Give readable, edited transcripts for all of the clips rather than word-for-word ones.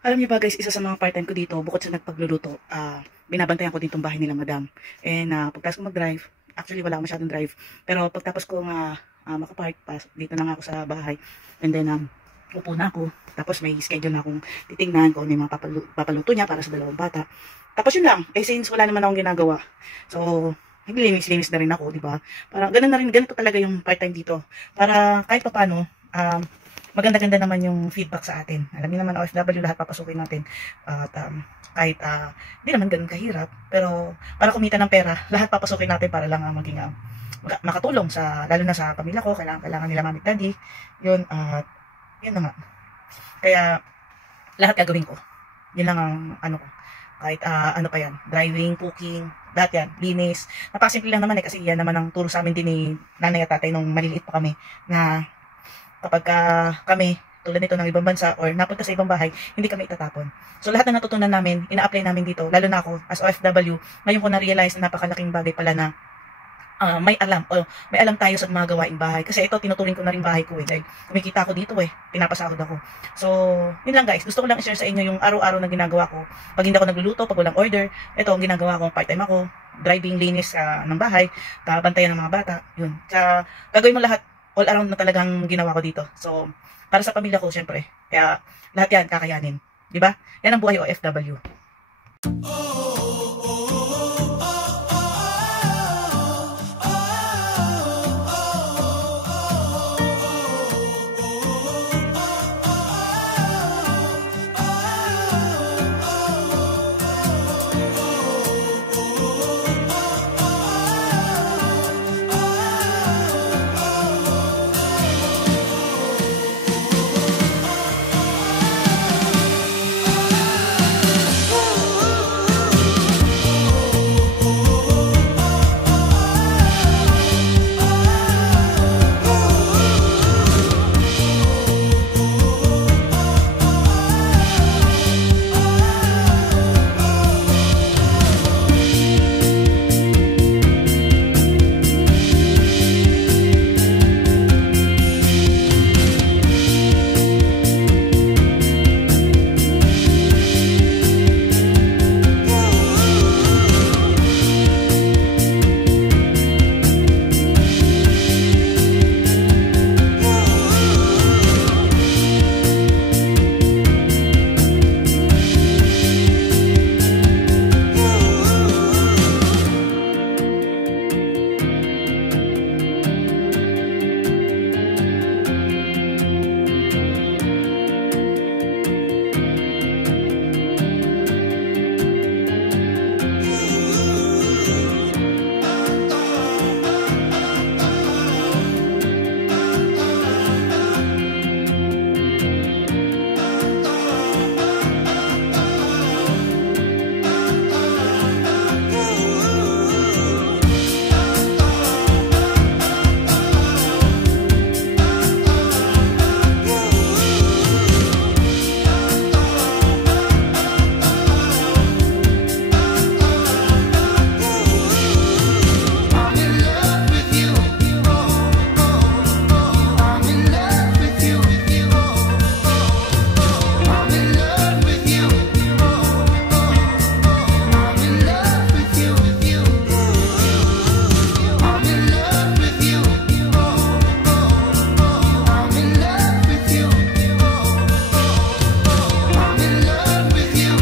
Alam niyo ba guys, isa sa mga part-time ko dito, bukod sa nagpagluluto, binabantayan ko din tong bahay nila madam. And pagtapos ko mag-drive, actually wala akong masyadong drive, pero pagtapos ko makapark, dito na nga ako sa bahay. And then, upo na ako. Tapos may schedule na akong titingnan kung ano yung mga papaluto niya para sa dalawang bata. Tapos yun lang, since wala naman akong ginagawa. So, naglilinis-linis na rin ako, di ba? Parang ganun na rin, ganito talaga yung part-time dito. Para kahit pa paano, maganda-ganda naman yung feedback sa atin. Alam niyo naman, OFW, lahat papasukin natin. At kahit hindi naman ganun kahirap, pero para kumita ng pera, lahat papasukin natin para lang maging makatulong sa, lalo na sa pamilya ko, kailangan nila mami at daddy. Yun, at yun na nga. Kaya, lahat gagawin ko. Yun lang ang ano ko. Kahit ano pa yan, driving, cooking, lahat yan, linis. Napasimple lang naman kasi yan naman ang turo sa amin din ni nanay at tatay nung maliliit pa kami, na kapag kami, tulad nito ng ibang bansa or napunta sa ibang bahay, hindi kami itatapon. So lahat na natutunan namin, ina-apply namin dito, lalo na ako as OFW, ngayon ko na-realize na napakalaking bagay pala na may alam tayo sa mga gawaing bahay. Kasi ito, tinuturing ko na rin bahay ko dahil kumikita ako dito pinapasahod ako. So, yun lang guys, gusto ko lang i-share sa inyo yung araw-araw na ginagawa ko. Pag hindi ako nagluluto, pag walang order, ito ang ginagawa ko, part-time ako, driving, linis ng bahay, bantayan ng mga bata, yun. Gagawin mo lahat, all around na talagang ginawa ko dito. So, para sa pamilya ko, syempre. Kaya, lahat yan, kakayanin. Diba? Yan ang buhay OFW.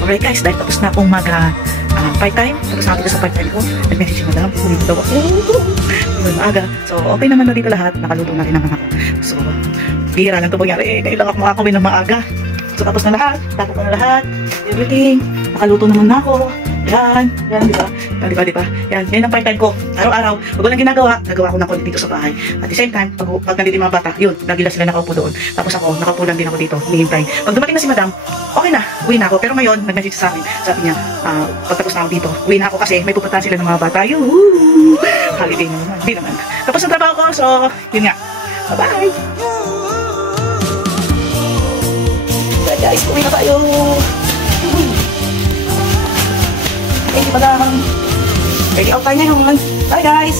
Alright guys, dahil tapos na akong part-time, tapos na dito sa part-time ko, nag-message si madam, huminto daw ako, maaga. So, okay naman na dito lahat, nakaluto na rin naman ako. So, bihira lang ito mangyari, ngayon lang ako makakawin ng maaga. So, tapos na lahat, everything, nakaluto naman na ako. Yan, diba? Yan ang part-time ko. Araw-araw, pag walang ginagawa, nagawa ko ng content dito sa bahay. At the same time, pag nandito yung mga bata, yun, lagi lang sila nakaupo doon. Tapos ako, nakaupo lang din ako dito, hinihintay. Pag dumating na si madam, okay na, uwi na ako. Pero ngayon, nag-message sa akin, sabi niya, pagtapos na ako dito, uwi na ako kasi may pupuntahan sila ng mga bata. Yuhuu! Holiday naman, hindi naman. Tapos ang trabaho ko, so, yun nga. Bye-bye! Bye guys, uwi na tayo! Thank you, madam. Ready out tayo ngayon. Bye guys!